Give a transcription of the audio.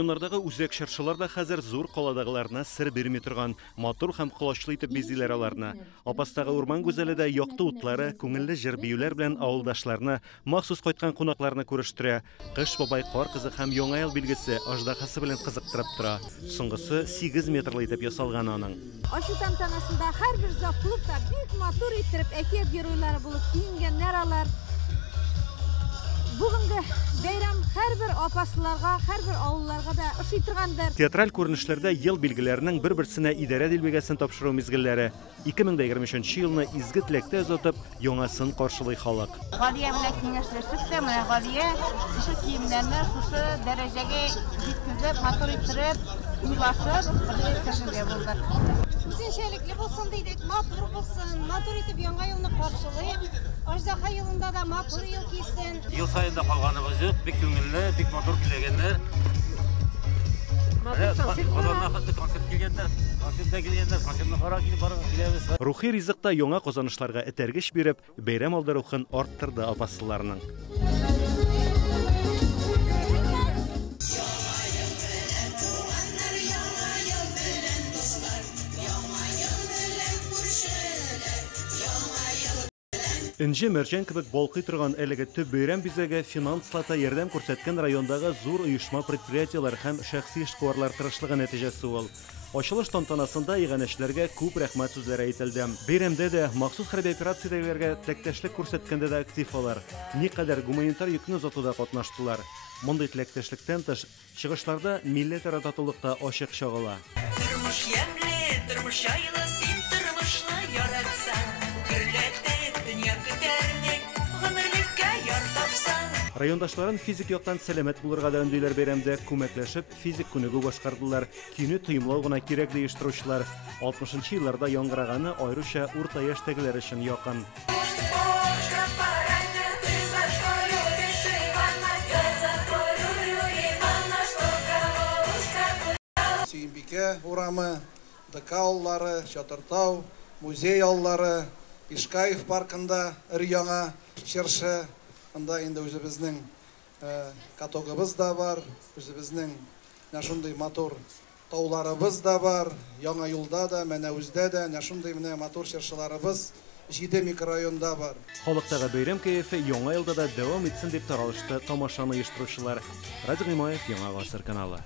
Районлардагы үзәк чыршылар да хәзер зур каладагыларына сер бирми торган, матур һәм кылачлы итеп бизиләр аларны. Апастагы урман гүзәледә якты утлары, күңелле җыр биюләр белән авылдашларны, махсус кайткан кунакларны күрештерә. Кыш бабай кар кызы һәм яңа ел билгесе аждаһасы белән кызыктырып тора. Соңгысы 8 метрлы итеп ясалган аның. Ашу тантанасында һәрбер зав клубта бик матур итеп әкият геройлары булып киенгәннәр алар. Бүгенге бәйрәм һәрбер апасыларга, һәрбер авылларга да ошый торгандыр. Театраль күренешләрдә ел билгеләренең бер-берсенә идарә дилбегәсен тапшыру мизгелләре. 2023 елны изге теләктә озатып, яңасын каршылый халык. Галия белән киңәшләшеп тә, менә Галия шушы киемнәрне шушы дәрәҗәгә җиткезеп, матур иттереп, уйлашып, кешегә булды. Үзенчәлекле булсын дидек, матур булсын, матур итеп яңа елны каршылый. Аждаһа елында да матур ел килсен. Ел сайында калганыбыз юк, бик күңелле, бик матур теләгәннәр. Рухи ризыкта яңа казанышларга этәргеч биреп, бәйрәм алды рухын арттырды апасыларның. Инҗе мәрҗән кебек балкый торган әлеге төп бәйрәм бизәге финанслата ярдәм күрсәткән райондагы зур оешма предприятиеләр һәм шәхси эшкуарлар тырышлыгы нәтиҗәсе ул. Ачылыш тантанасында иганәчләргә күп рәхмәт сүзләре әйтелде. Бәйрәмдә дә махсус хәрби операцияләргә теләктәшлек күрсәткәндә дә актив алар. Никадәр гуманитар йөкне озатуда катнаштылар. Мондый теләктәшлектән тыш, чыгышларда милләтара татулыкта ачык чагыла. Тормыш ямле, тормыш айлы, син тормышны яратсаң, гөрләтеп дөнья күтәрмәк, гомерлеккә яр тапсаң. Райондашларын физик яктан сәламәт булырга да өндиләр бәйрәмдә, күмәкләшеп физик күнегү башкардылар. Кине тоемлау гына кирәк ди оештыручылар. 60нчы елларда яңгыраганы аеруча урта яшьтәгеләр өчен якын. Сөембикә урамы, ДК авыллары, Чатыртау, музей авыллары, Ишкаев паркында өр-яңа чыршы. Анда инде үзебезнең катогыбыз да бар, үзебезнең шундый матур тауларыбыз да бар, яңа юлда да, менә үздә дә шундый менә матур чыршыларыбыз 7 микрорайонда бар. Халыктагы бәйрәм кәефе яңа елда да дәвам итсен дип таралышты тамашаны оештыручылар. Радик Гыймаев, Яңа Гасыр каналы.